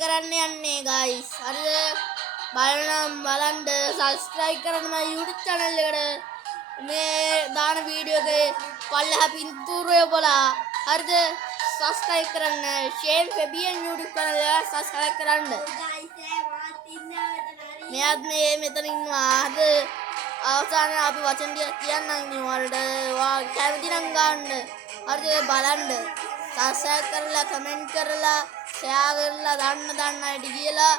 කරන්න යන්නේ guys. හරිද? බලන්න subscribe කරන්න මගේ YouTube channel එකට. මේ දාන වීඩියෝ එකේ පල්ලෙහා පින්තූරය ඔබලා හරිද? subscribe කරන්න. Shane Fabian YouTube channel එක subscribe කරන්න. මෙයාත් මේ මෙතන ඉන්නවා. හරිද? අවසානයේ අපි වචන ටිකක් කියන්නම් ඉතින් ඔයාලට. ඔයා කැමති නම් ගන්න. හරිද? බලන්න. subscribe කරලා comment කරලා share කරලා දාන්න අයට කියලා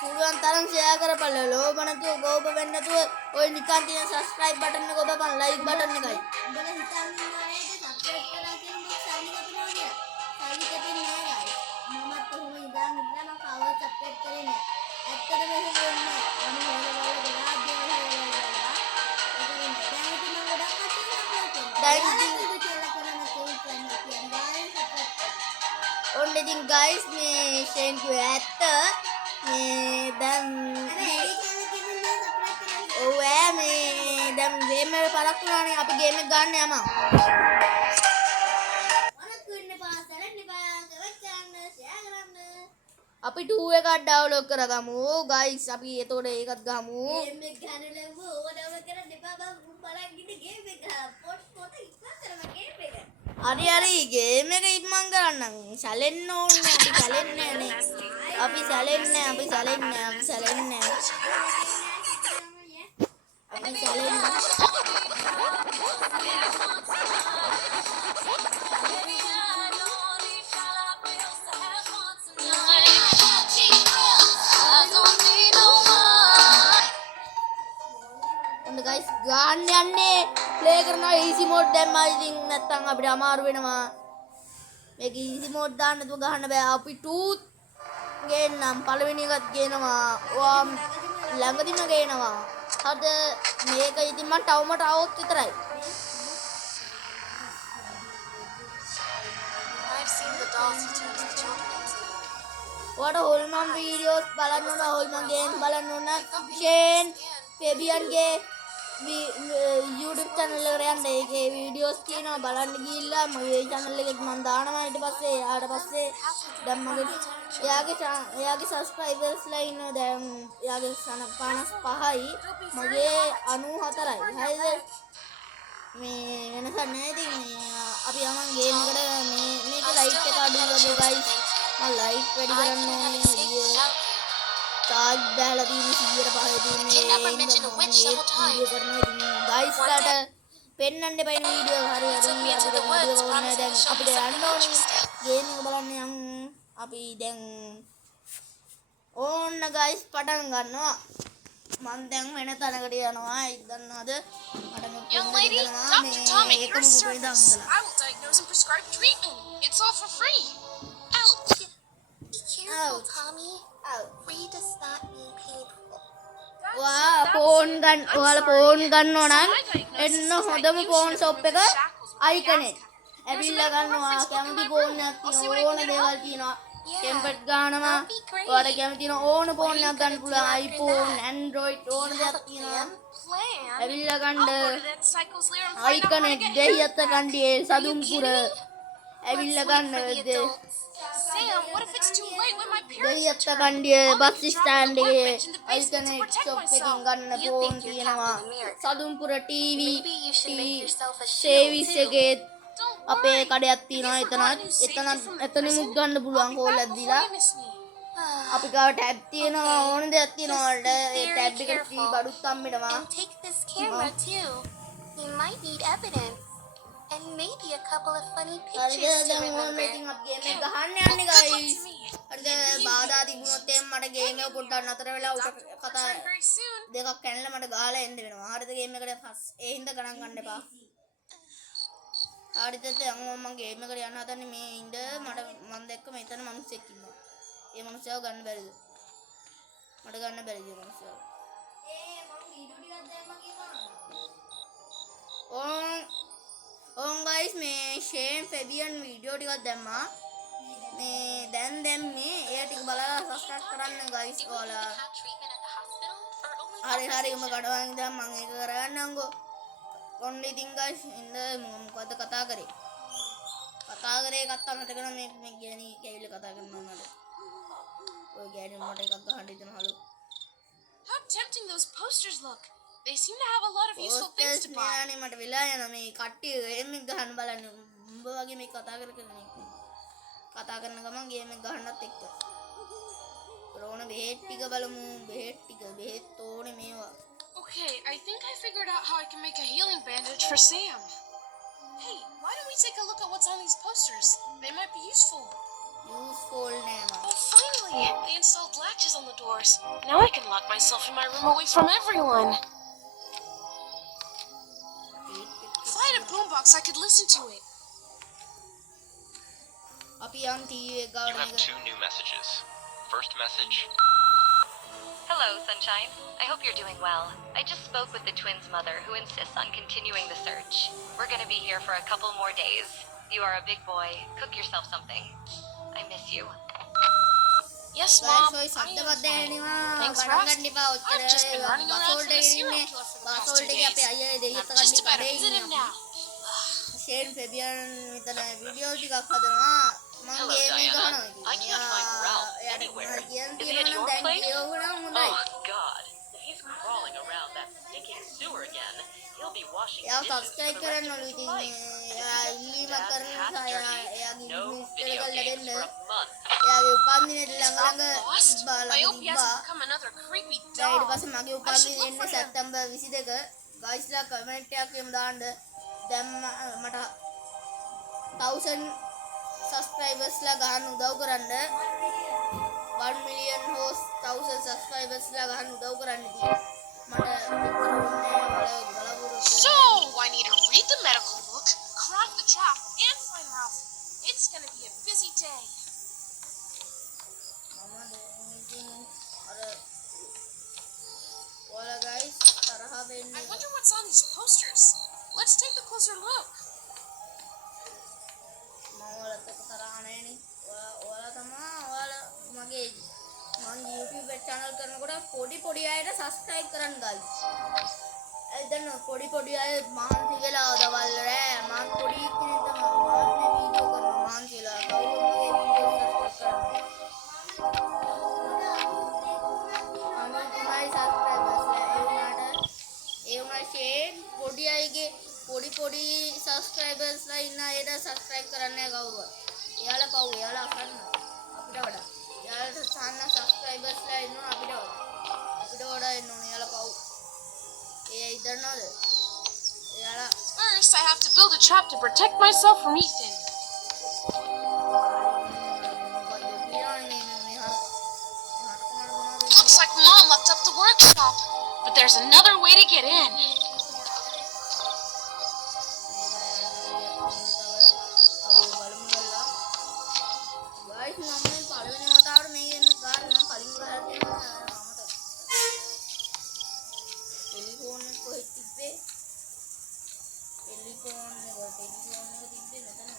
පුළුවන් තරම් share කරපළ. ලෝභ නැතුව ගෝප වෙන්නේ නැතුව ඔය නිකන් තියෙන subscribe button එක ඔබපන් like button එකයි. උඹලා හිතන්නේ නෑ subscribe කරලා කියන මොකක් සල්ලි කපනවා කියලා. සල්ලි කපන්නේ නෑ guys. මමත් කොහොම ඉඳන් ඉඳලා මම කවදාවත් subscribe කරේ නෑ. ඇත්තටම එහෙම වෙන්නේ නෑ. මම හොයලා බලලා ඔන්න ඉතින් guys මේ Shane කිව්වේ ඇත්ත මේ දැන් ඔව් මේ දැන් ගේම් එක පරක් වුණානේ අපි ගේම් එක ගන්න යමු අපි 2 එකක් ඩවුන්ලෝඩ් කරගමු guys අපි එතකොට ඒකත් ගමු ගේම් එක ගන්න ලැබුව ඕක ඩවුන්ලෝඩ් කරන්න එපා බං බලන් ඉන්න ගේම් එක පොට ඉක්මන් කරම ගේම් එක හරි ගේම් එක ඉක්මන් කරන්නම් සැලෙන්න ඕනේ අපි සැලෙන්නේ නෑනේ අපි සැලෙන්නේ අපි සැලෙන්නේ guys ගන්න යන්නේ ප්ලේ කරනවා easy mode දැම්මා ඉතින් නැත්තම් අපිට අමාරු වෙනවා මේක easy mode දාන්න නැතුව ගහන්න බෑ අපි 2 ගේන්නම් පළවෙනි එකත් ගේනවා ඔයා ළඟදිම ගේනවා හරිද මේක ඉතින් මම ටවුමට આવොත් විතරයි ඔයාට හොල්මන් වීඩියෝස් බලන්න ඕන හොල්මන් ගේම් බලන්න ඕන Shane Fabian ගේ YouTube channel එකට යන්න ඒකේ වීඩියෝස් තියෙනවා බලන්න ගිහිල්ලා මගේ channel එකෙත් මම දානවා ඊට පස්සේ යාට පස්සේ දැන් මගේ එයාගේ subscribers ලා ඉන්නවා දැන් එයාගේ 55යි මගේ 94යි හරිද මේ වෙනසක් නැහැ ඉතින් අපි යමන් ගේම් එකට මේක ලයිට් එක අඩු වගේ guys මම ලයිට් වැඩි කරන්න ඕනේ charge දාලා තියෙන 105 guys ලාට පෙන්නන්න දෙපයින් වීඩියෝ හරි ඕනේ දැන් අපිට යන්න ඕනේ ගේම් එක බලන්න යමු අපි දැන් ඕන්න guys පටන් ගන්නවා මම දැන් වෙන තැනකට යනවා ඒක දන්නවද Young lady, Dr. Tom at your service. I will diagnose and prescribe treatment. It's all for free. Ouch. Be careful, Tommy. Free does not mean paid for. Phone ගන්න ඔයාලා ෆෝන් ගන්නවා නම් එන්න හොඳම ෆෝන් ෂොප් එක අයිකනේ ඇවිල්ලා ගන්නවා කැමති ෆෝන් එකක් තියෙනවා ඕන දේවල් තියෙනවා ටෙම්පර් ගන්නවා ඔයාලා කැමති තියෙන ඕන ෆෝන් එකක් ගන්න පුළුවන් iPhone Android ඕන දෙයක් තියෙනවා ඇවිල්ලා ගන්න අයිකනේ දෙහියත් කණ්ඩියේ සදුම්පුර ඇවිල්ලා ගන්න Sam, what if it's too late when my parents දෙහියත් return? කණ්ඩියේ බස් ස්ටෑන්ඩ් එකේ mentioned the basement to අයිකනේ protect ෂොප් එකකින් myself. ගන්න You ෆෝන් think you're තියෙනවා Captain America. සදුම්පුර TV Maybe you should make yourself a shield සේවිස් too. එකේ Don't අපේ worry. කඩයක් තියෙනවා If you forgot එතනත් you saved it from the එතනමුත් prison, ගන්න පුළුවන් I'll be කෝල් back එකක් before දීලා you miss me. අපි ගාව ටැබ් තියෙනවා ඕන දෙයක් තියෙනවා Just වලට be ඒ very ටැබ් එක careful. ෆ්‍රී බඩුත් හම්බෙනවා And take this camera too. You might need evidence. And maybe a couple of funny හරිද pictures to දැන් ඕන remember. ඉතින් අපි ගේම් එක ගහන්න යන්නේ Good luck guys to me. හරිද බාධා තිබුණොත් එහෙනම් මට ගේම් එක පොඩ්ඩක් නතර වෙලා උට Doctor will කතා return very soon. දෙකක් කැනලා මට ගහලා එන්න වෙනවා හරිද ගේම් එකට ඒ හින්දා ගණන් ගන්න එපා හරිද දැන් මම ගේම් එකට යන්න හදන්නේ මේ ඉඳ මම දැක්ක මෙතන මිනිස්සෙක් ඉන්නවා ඒ මිනිස්සව ගන්න බැරිද මට ගන්න බැරිද ඒ මිනිස්සව මම වීඩියෝ ටිකක් දැම්මා කියනවා ඕන් guys මේ Shane Fabian වීඩියෝ ටිකක් දැම්මා මේ දැන් දැම්මේ ඒ ටික බලලා සබස්ක්‍රයිබ් කරන්න guys ඔයාලා Had treatment at the hospital? Or only හරි උඹ කඩවන් ඉඳන් මම ඒක කරගන්නම්කෝ ඔන්න ඉතින් guys ඉන්න මොකද්ද කතා කරේ එකක් තමයි මතක නැහැ මේ කියන්නේ කැවිල කතා කරනවා නේද මට එකක් ගහන්න හිතනවලු. How tempting those posters look. They seem to have a lot of useful things posters to buy. නෑනේ මට වෙලා යනවා මේ කට්ටිය ගේම් එක ගහන්න බලන්න. උඹ වගේ මේ කතා කරන ගමන් ගේම් එක ගහන්නත් එක්ක. රෝණ බෙහෙත් ටික බලමු. බෙහෙත් ඕනේ මේවා. Okay, I think I figured out how I can make a healing bandage for Sam. Hey, why don't we take a look at what's on these posters? They might be useful. Useful නෑ මම. Oh, finally! They installed latches on the doors. Now I can lock myself in my room away from everyone. If I had a boombox, I could listen to it. අපි යන් TV එක You ගාවට have two new messages. First message, Hello, Sunshine. I hope you're doing well. I just spoke with the twins' mother, who insists on continuing the search. We're gonna be here for a couple more days. You are a big boy. Cook yourself something. I miss you. Yes, guys Mom. ඔය I ශබ්ද am Badda fine. ඇහෙනවා Thanks for ගණන් asking. ගන්න එපා ඔච්චර I've just been running around බසෝල්ට from the serial ඉන්නේ killer for the past 2 බසෝල්ට එකේ අපේ days. අයියා And දෙහිත I'm just කඩේ about to කඩේ visit him ඉන්නේ now. ෂේන් ෆෙබියන් මෙතන වීඩියෝ ටිකක් හදනවා මම Hello, ගේම් එක Diana. ගහනවා I can't find Ralph anywhere. Is he at your place? හොඳයි Oh, God. If he's crawling around that stinking sewer again, he'll be washing එයා dishes for subscribe the කරන්න rest of ඕනේ his ඉතින් life. එයා ඉල්ලීමක් කරන Dad's නිසා half dirty. එයාගේ No ඉන්ස්ටාල් video කරලා games දෙන්න for a month. එයාගේ උපන්දිනේට Is ළඟ Ralph ළඟ lost? තිබ්බා I ළඟ hope he තිබ්බා hasn't become another creepy දැන් ඊට dog. පස්සේ මගේ I should උපන්දිනේ look එන්නේ for him. සැප්තැම්බර් 22 ගයිස්ලා කමෙන්ට් එකක් එහෙම දාන්න දැන් මට 1000 සබ්ස්ක්‍රයිබර්ස්ලා ගන්න උදව් කරන්න 1 million host 1000 සබ්ස්ක්‍රයිබර්ස්ලා ගන්න උදව් කරන්න ඉතින් මට So, I need to read the medical book, craft the trap, and find Ralph. It's gonna be a busy day. මම ඉතින් අර ඔයාලා ගයිස් තරහ වෙන්නේ I wonder what's on these posters. Let's take a closer look. මම ඔයාලත් එක්ක තරහ නැහැනේ ඔයාලා තමයි ඔයාලා මගේ මම YouTube එක channel කරනකොට පොඩි අයට subscribe කරන්න ගයිස් දැන් පොඩි අය මහන්සි වෙලා දවල් රෑ මම පොඩි කෙනෙක් තමයි මම මේ වීඩියෝ කරනවා මහන්සි වෙලා කවුරුත් මගේ වීඩියෝ subscribe කරනවා මම තමයි subscribers ලා ඒ වුණාට ෂේන් පොඩි අයගේ පොඩි subscribers ලා ඉන්න අයට subscribe කරන්නේ නැහැ කවුරුවත් එයාලා පව් එයාලා අහන්න අපිට වඩා එයාලට සාන්න subscribers ලා ඉන්නවා අපිට වඩා ඉන්න ඕනේ එයාලා පව් ඒ ඉදන්නවද එයාලා First, I have to build a trap to protect myself from Ethan. Looks like Mom locked up the workshop, but there's another way to get in. Guys මම මේ පළවෙනි වතාවට මේ ගේම් එක ගන්න නම් කලින් ගහලා තියෙනවා ටෙලිෆෝන් එක කොහෙද තිබ්බේ ටෙලිෆෝන් එක තිබ්බේ මෙතන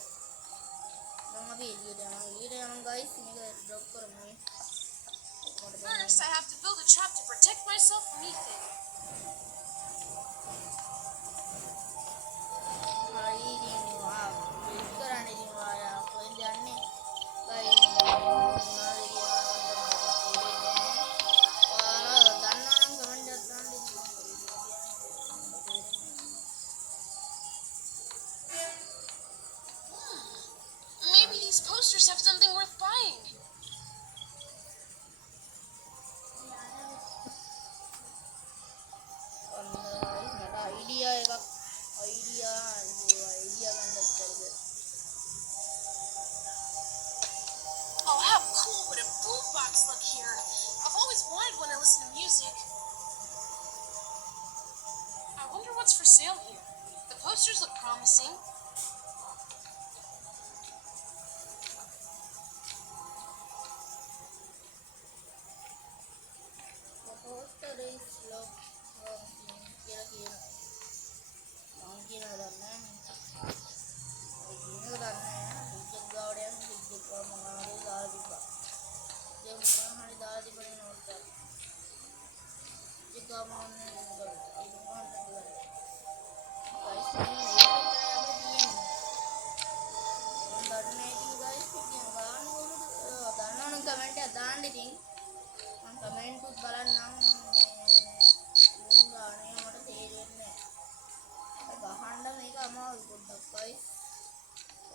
මම අපි එළියට යනවා ගයිස් මේක ඩ්‍රොප් කරමු First, I have to build a trap to protect myself from Ethan. හරි ඉතින් වා බිල් කරන්න ඉතින් වායා කොහෙන්ද යන්නේ ගයිස් ඔයාලා දන්නා නම් කමෙන්ට් එකක් දාන්න Maybe these posters have something worth buying. මට අයිඩියා එකක් අයිඩියා ගන්න ඉස්සරද Oh, how cool would a boombox look here? I've always wanted one to listen to music. I wonder what's for sale here. The posters look promising. The poster is locked from කියලා කියනවා මම කියනවා දන්නේ නැහැ fridge එක ගාවට යන fridge එක ගාව මොනවාරි දාලා තිබ්බා ඒ මොනවාරි දාලා තිබ්බනේ නෝට් එක ෆ්‍රිජ් එක ගාව මොනවාරි කමෙන්ට් එක දාන්න ඉතින් කමෙන්ට් උත් බලන්නම් මුන් ගානේ මට තේරෙන්නේ නැහැ ගහන්න මේක අමාරු පොඩ්ඩක් guys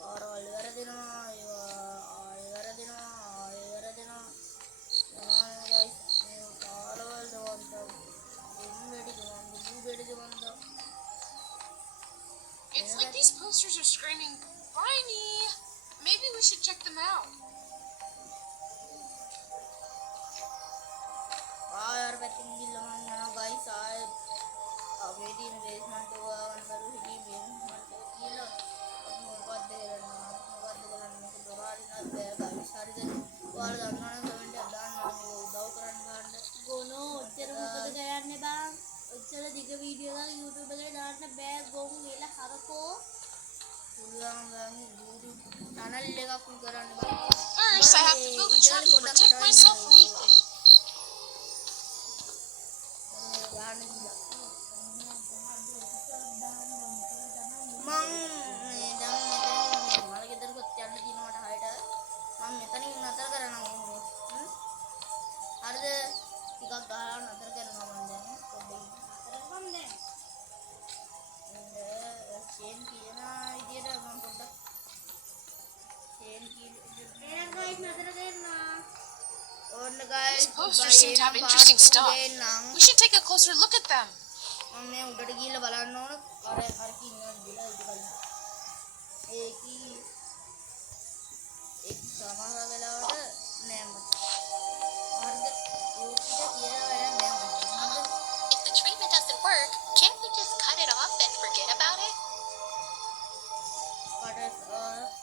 ආරවල් වැරදෙනවා ආයෙ වැරදෙනවා මොනවද guys මේ ආරවල් දවන්ත It's like these posters are screaming, "Buy me!" Maybe we should check them out. ආයර පැතින් ගිල්ල මම යනවා guys ආයෙ අපේ තියෙන බේස්මන්ට් එක වන්දරු හිටි බේස්මන්ට් එක කියලා මොකද්ද කරන්නේ මේක දොරාරිනත් බෑ guys හරිද ඔයාලා දන්නවනම් කමෙන්ට් එකක් දාන්න මම උදව් කරන්න ගන්න ගොනෝ ඔච්චර මොකද කරන්නේ බං ඔච්චර දිග වීඩියෝ එකක් YouTube එකේ දාන්න බෑ ගොන් වෙලා හරකෝ පුළුවන් ගන්න YouTube channel එකක් කරන්න බං First, I have to build a trap to protect myself from Ethan. These posters seem to have interesting stuff. We should take a closer look at them. मैं उधर गीला बलान नोन और हर की नोन गीला इधर एक समारा वेला और नेम और ऊपर किया वाला name If the treatment doesn't work, can't we just cut it off and forget about it? Cut